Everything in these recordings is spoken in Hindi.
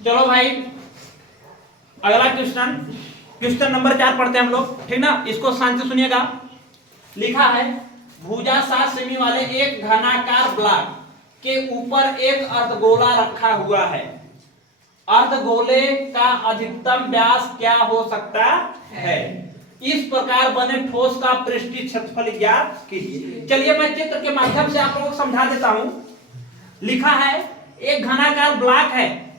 चलो भाई अगला क्वेश्चन, क्वेश्चन नंबर 4 पढ़ते हैं हम लोग, ठीक ना। इसको शांति से सुनिएगा। लिखा है भुजा 7 सेमी वाले एक घनाकार ब्लॉक के ऊपर एक अर्धगोला रखा हुआ है। अर्धगोले का अधिकतम व्यास क्या हो सकता है? इस प्रकार बने ठोस का पृष्ठीय क्षेत्रफल ज्ञात कीजिए। चलिए मैं चित्र के माध्यम से आप लोगों को समझा देता हूं। लिखा है एक घनाकार ब्लॉक है,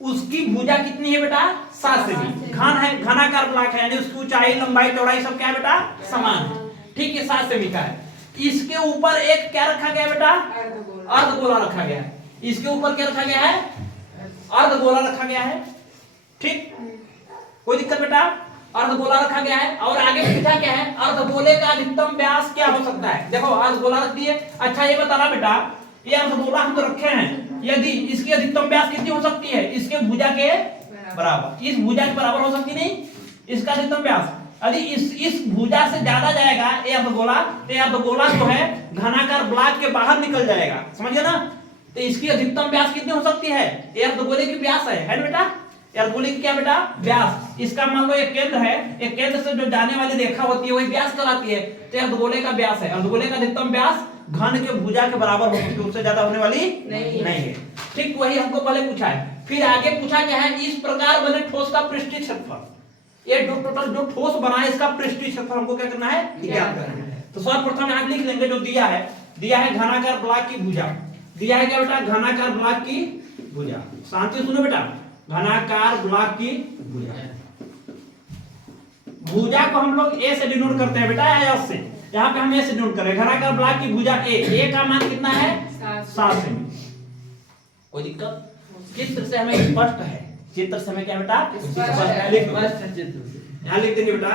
उसकी भुजा कितनी है बेटा? 7 सेमी। घन है, घनाकार ब्लॉक है, यानी उसकी ऊंचाई लंबाई चौड़ाई सब क्या है बेटा? समान है। ठीक है, 7 सेमी का है। इसके ऊपर एक क्या रखा गया बेटा? अर्धगोला रखा गया है। इसके ऊपर क्या रखा गया है? अर्धगोला रखा गया है। ठीक, कोई दिक्कत बेटा? अर्धगोला रखा गया है और आगे पूछा क्या है? अर्धगोले का अधिकतम व्यास क्या हो सकता है? देखो अर्धगोला रख दिए। अच्छा ये बताना बेटा, ये अर्धगोला हम तो रखे हैं, यदि इसकी अधिकतम व्यास कितनी हो सकती है? इसके भुजा के बराबर। इस भुजा के बराबर हो सकती नहीं इसका अधिकतम व्यास। यदि इस भुजा से ज्यादा जाएगा ये अर्धगोला, तो ये अर्धगोला जो है घनाकार ब्लॉक के बाहर निकल जाएगा, समझिए ना। तो इसकी अधिकतम व्यास कितनी हो सकती है? ये अर्धगोले की व्यास है ना बेटा? अर्धगोले की क्या बेटा? व्यास। इसका मान लो एक केंद्र है, एक केंद्र से जो जाने वाली रेखा होती है वही व्यास कहलाती है। तो अर्धगोले का व्यास है। अर्धगोले का अधिकतम व्यास घन के भुजा के बराबर हो सकती है, उससे ज्यादा होने वाली नहीं है। ठीक, वही हमको पहले पूछा है। फिर आगे पूछा क्या है? इस प्रकार बने ठोस का पृष्ठीय क्षेत्रफल। ये जो टोटल जो ठोस बना है इसका पृष्ठीय क्षेत्रफल हमको क्या करना है? ज्ञात करना है। तो सर्वप्रथम यहां लिख लेंगे जो दिया है घनाकार ब्लॉक की भुजा। दिया है क्या बेटा? घनाकार ब्लॉक की भुजा। शांति सुनो बेटा, घनाकार ब्लॉक की भुजा। भुजा को हम लोग ए से डिनोट करते हैं बेटा, या एस से। यहाँ पे हम ए से डिनोट कर रहे हैं। घनाकार ब्लॉक की भुजा ए का मान कितना है? 7 सेमी। कोई दिक्कत? चित्र से हमें स्पष्ट है। चित्र से हमें क्या बेटा? यहाँ लिख देंगे बेटा,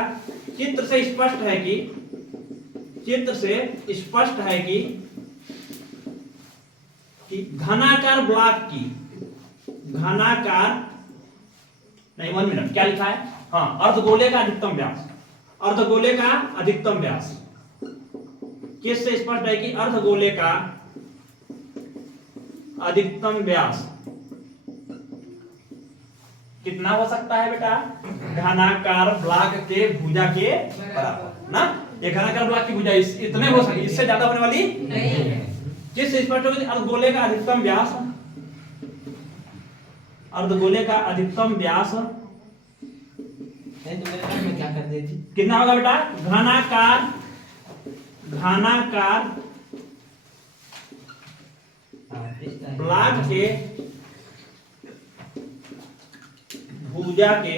चित्र से स्पष्ट है कि, चित्र से स्पष्ट है कि घनाकार ब्लॉक की, घनाकार नहीं 1 मिनट, क्या लिखा है? हाँ, अर्धगोले का अधिकतम व्यास। अर्धगोले का अधिकतम व्यास किससे स्पष्ट है कि अर्धगोले का अधिकतम व्यास कितना हो सकता है बेटा? घनाकार ब्लॉक के भुजा के बराबर ना। ये घनाकार ब्लॉक की भुजा इतने हो सकती, इससे ज्यादा होने वाली नहीं है। जिससे स्पष्ट हो कि अर्धगोले का अधिकतम व्यास, अर्धगोले का अधिकतम व्यास नहीं तो मेरे काम में क्या कर देती? कितना होगा बेटा? घनाकार ब्लॉक के भुजा के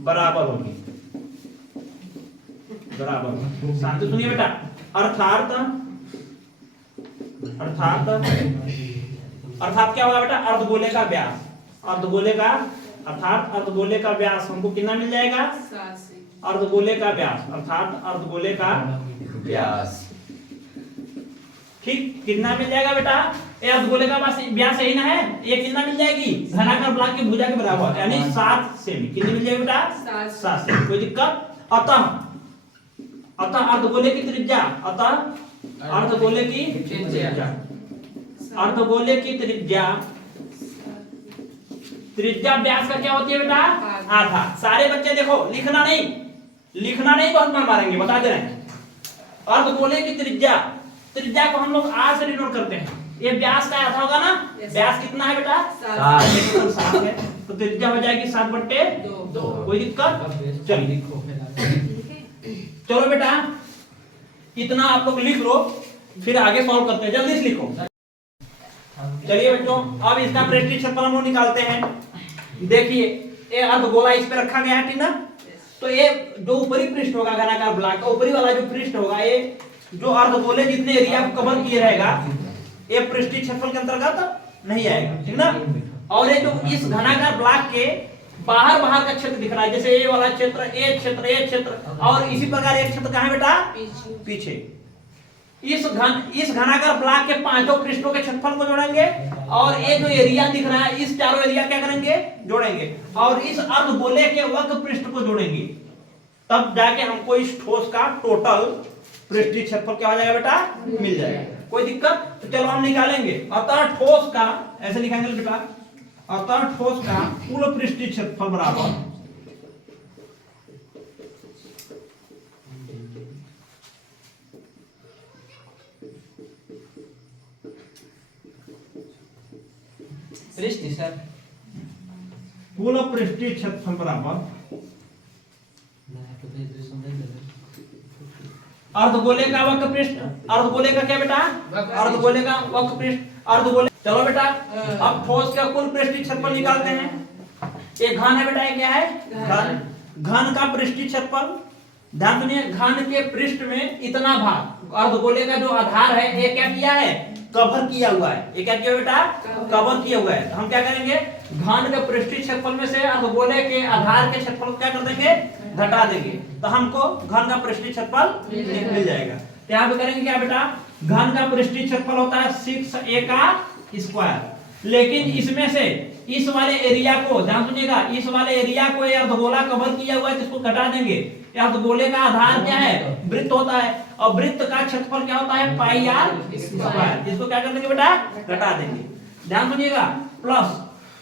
बराबर होगी। बराबर, शांति सुनिए बेटा। अर्थात क्या होगा बेटा? अर्धगोले का व्यास, अर्धगोले का अर्थात अर्धगोले का व्यास हमको कितना मिल जाएगा? अर्धगोले का व्यास अर्थात अर्धगोले का व्यास। ठीक, कितना मिल जाएगा बेटा? ये अर्धगोले का व्यास यही ना है, ये कितना मिल जाएगी? घनाकार ब्लॉक की भुजा के बराबर, यानी 7 सेमी। कितनी मिल जाएगी बेटा? 7 सेमी। कोई दिक्कत? अतः अर्धगोले की त्रिज्या, अतः अर्धगोले की त्रिज्या, अर्धगोले की त्रिज्या व्यास का क्या होती है बेटा? आधा। सारे बच्चे देखो, लिखना नहीं बहुत मार मारेंगे, बता दे रहे हैं। अर्धगोले की त्रिज्या को हम लोग आर से डिनोट करते हैं। ये व्यास का आधा होगा ना। व्यास कितना है बेटा? 7 है, तो त्रिज्या हो जाएगी 7/2। कोई दिक्कत? चलिए चलो बेटा, इतना आप लोग लिख लो, फिर आगे सॉल्व करते हैं। जल्दी से लिखो। चलिए बच्चों, अब इसका पृष्ठीय क्षेत्रफल हम लोग निकालते हैं। देखिए ये अर्धगोला इस पे रखा गया है, ठीक ना। तो ये जो ऊपरी पृष्ठ होगा घनाकार ब्लॉक का, ऊपरी वाला जो पृष्ठ होगा, ये जो अर्धगोले जितने एरिया को कवर किए रहेगा, ये पृष्ठीय क्षेत्रफल के अंतर्गत नहीं आएगा, ठीक ना। और ये जो इस घनाकार ब्लॉक के बाहर का क्षेत्र दिख रहा है, जैसे ये वाला क्षेत्र, एक क्षेत्र, और इसी प्रकार एक क्षेत्र कहाँ है बेटा? पीछे। इस घनाकार ब्लॉक के 5 पृष्ठों के क्षेत्रफल को जोड़ेंगे, और ये जो एरिया दिख रहा है, इस चारों एरिया क्या करेंगे? जोड़ेंगे, और इस अर्धगोले के वक्र पृष्ठ को जोड़ेंगे। तब जाके हमको इस ठोस का टोटल पृष्ठीय क्षेत्रफल क्या हो जाएगा बेटा? मिल जाएगा। कोई दिक्कत? तो चलो हम निकालेंगे। अतः ठोस का ऐसे लिखेंगे बेटा, अतः ठोस का कुल पृष्ठीय क्षेत्रफल बराबर कुल पृष्ठीय क्षेत्रफल बराबर अर्धगोले का वक्र पृष्ठ। अर्धगोले का क्या बेटा? अर्धगोले का वक्र पृष्ठ। अर्धगोले। चलो बेटा अब ठोस का कुल पृष्ठीय क्षेत्रफल निकालते हैं। एक घन है बेटा, ये क्या है? घन। घन का पृष्ठीय क्षेत्रफल, ध्यान सुनिए, घन के पृष्ठ में इतना भाग, अर्धगोले का जो आधार है ये क्या किया है? कवर किया हुआ है। ये क्या किया बेटा? कवर किया हुआ है। तो हम क्या करेंगे? घन के पृष्ठीय क्षेत्रफल में से अर्धगोले के आधार के क्षेत्रफल को क्या कर देंगे? घटा देंगे। तो हमको घन का पृष्ठीय क्षेत्रफल मिल जाएगा। तो यहाँ पे करेंगे क्या बेटा? घन का पृष्ठीय क्षेत्रफल होता है 6a का स्क्वायर। लेकिन इसमें से इस वाले एरिया को, ध्यान सुनिएगा, इस वाले एरिया को ये अर्धगोला कवर किया हुआ है, इसको घटा देंगे। अर्धगोले का आधार क्या है? वृत्त होता है, और वृत्त का क्षेत्रफल क्या होता है? पाई आर स्क्वायर। इसको क्या कर देंगे बेटा? घटा देंगे। ध्यान सुनिएगा। प्लस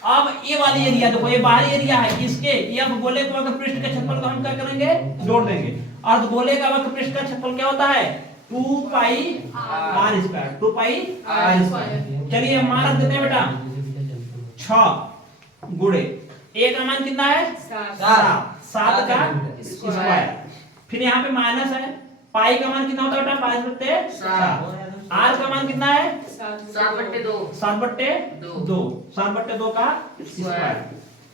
अब ये वाली एरिया देखो, ये बाहरी एरिया है, इसके ये अर्धगोले के वक्र पृष्ठ के क्षेत्रफल को हम क्या करेंगे? जोड़ देंगे। अर्धगोले का वक्र पृष्ठ का क्षेत्रफल क्या होता है? 2 pi r square. 2 pi r square. चलिए मान रख देते हैं बेटा 6 गुणे a का मान कितना है? 7 का स्क्वायर। फिर यहाँ पे माइनस है, पाई का मान कितना होता है बेटा? पाई बटे 7। आर का मान कितना है? 7/2 7/2 का स्क्वायर।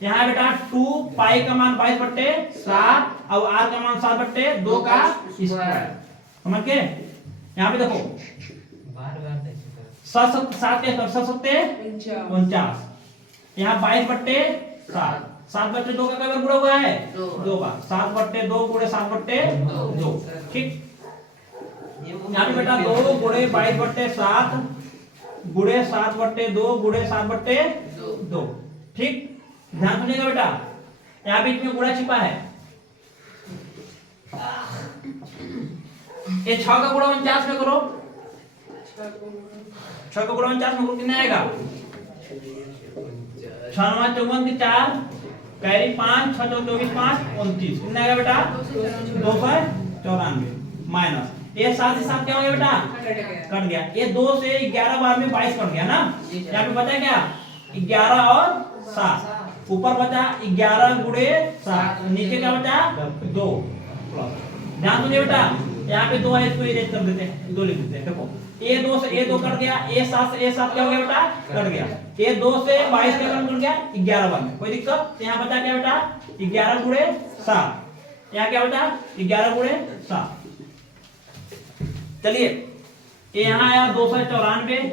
यहाँ बेटा 2 पाई का मान 22/7 और आर का मान 7/2 का स्क्वायर। समझ के? यहाँ पे देखो 7 के 49, यहाँ 22/7, 7/2 का कई बार गुणा हुआ है? 2 बार। 7/2 गुणे 7/2, ठीक। यहाँ पे बेटा 2 गुणे 22/7 गुणे 7/2 गुणे 7/2, ठीक। ध्यान सुनिएगा बेटा, यहाँ बीच में गुणा छिपा है। ये 6 का गुणा 49 में करो, 6 का गुणा 49 में करो, कितना आएगा? 6 9 54 की 4 कैरी 5 6 24 5 29, कितना आएगा बेटा? 294 माइनस ये 7 से 7 क्या हो गया बेटा? कट गया। ये 2 से 11 बार में 22 कट गया ना। यहाँ पे बचा क्या? 11 और 7। ऊपर बचा 11 गुणे 7, नीचे क्या बचा? 2 प्लस। ध्यान सुनिए बेटा, यहाँ पे 2 है, इसको इरेज कर देते हैं, 2 लिख देते हैं। देखो ये 2 से ये 2 कट गया, ये 7 से ये 7 क्या हो गया बेटा? कट गया। ये 2 से 22 का कट गया 11 बार में, कोई दिक्कत? यहाँ बचा क्या बेटा? 11 गुणे 7। यहाँ क्या बेटा? 11 गुणे 7। चलिए ये यहाँ आया 294,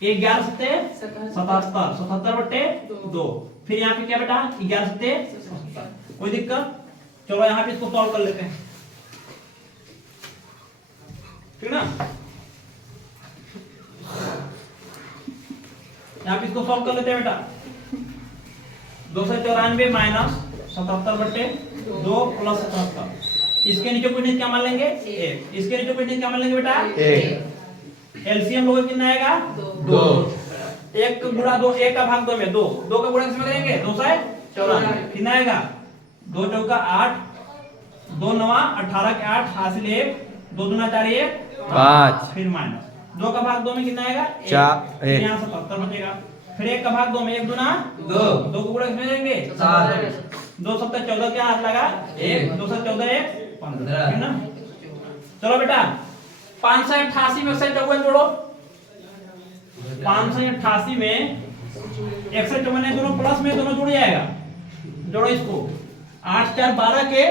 11 सत्ते 77, 77/2। फिर यहाँ पे क्या बेटा? 11 सत्ते 77, कोई दिक्कत? चलो यहाँ पे इसको सॉल्व कर लेते हैं, ठीक ना। यहाँ पे इसको सॉल्व कर लेते हैं बेटा। 294 माइनस 77/2 प्लस 77, इसके नीचे कोई क्या मान लेंगे? 1। इसके नीचे कोई क्या मान लेंगे बेटा? 1। एलसीएम लोगे कितना आएगा? 2। 1 गुणा 2, 1 का भाग 2 में 2, 2 का गुणा किसमें करेंगे? 294, कितना आएगा? 2 चौका 8, 2 9 18 के 8 हासिल 1, 2 दूना 4 1 5, फिर माइनस 2 का भाग 2 में कितना आएगा? 1। यहाँ 77 बचेगा। फिर 1 का भाग 2 में 1 दूना 2, 2 को गुणा किसमें करेंगे? 7। 2 7 14 क्या हाथ लगा? 1, 2 7 14 1 15, है ना। चलो बेटा 588 में 154 जोड़ो। 588 में 154 दोनों प्लस में दोनों जुड़ जाएगा, जोड़ो इसको। 8 4 12 के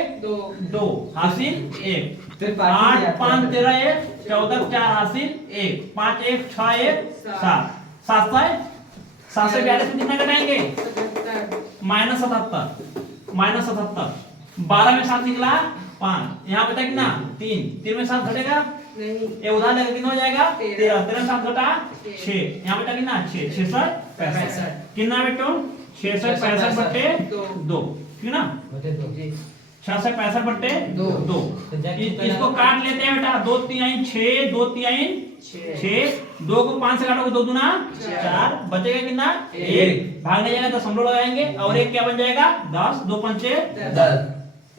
2 हासिल 1, 8 5 13 1 14 4 हासिल 1, 5 1 6 1 7, 7 से 42 में कितना घटाएंगे? माइनस 77, 12 में 7 निकला 5, यहाँ बचा कितना? 3 में 7 घटेगा नहीं, ये उधार लेकर कितना हो जाएगा? 13 में 7 घटा 6, यहाँ बचा कितना? 6 66 65, कितना बेटो? 66 65/2, ठीक ना। 6 से 65 बट्टे 2। इसको काट लेते हैं बेटा, 2 3 6, 2 3 6, 2 को 5 से काटोगे 2 दूना 4, बचेगा कितना 1, भागने जाएगा दशमलव लगाएंगे और 1 क्या बन जाएगा 10, 2 पंचे 10।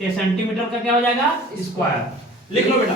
ये सेंटीमीटर का क्या हो जाएगा स्क्वायर। लिख लो बेटा।